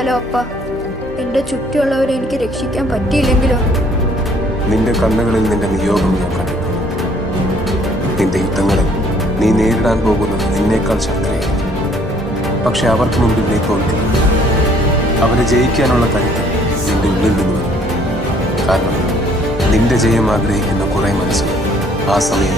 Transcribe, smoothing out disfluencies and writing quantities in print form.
പോയാലോ അപ്പ? എൻ്റെ ചുറ്റുമുള്ളവരെ എനിക്ക് രക്ഷിക്കാൻ പറ്റിയില്ലെങ്കിലോ? നിന്റെ കണ്ണുകളിൽ നിന്റെ നിയോഗം ഞാൻ കണ്ടിട്ടുണ്ട്. നിന്റെ യുദ്ധങ്ങളിൽ നീ നേരിടാൻ പോകുന്നത് നിന്നേക്കാൾ ശക്തരായിരിക്കും. പക്ഷെ അവർക്ക് മുമ്പിൽ നീ തോൽക്കില്ല. അവരെ ജയിക്കാനുള്ള കരുത്ത് നിന്റെ ഉള്ളിൽ നിന്ന് വരും. കാരണം നിന്റെ ജയം ആഗ്രഹിക്കുന്ന കുറെ മനസ്സുകൾ ആ സമയം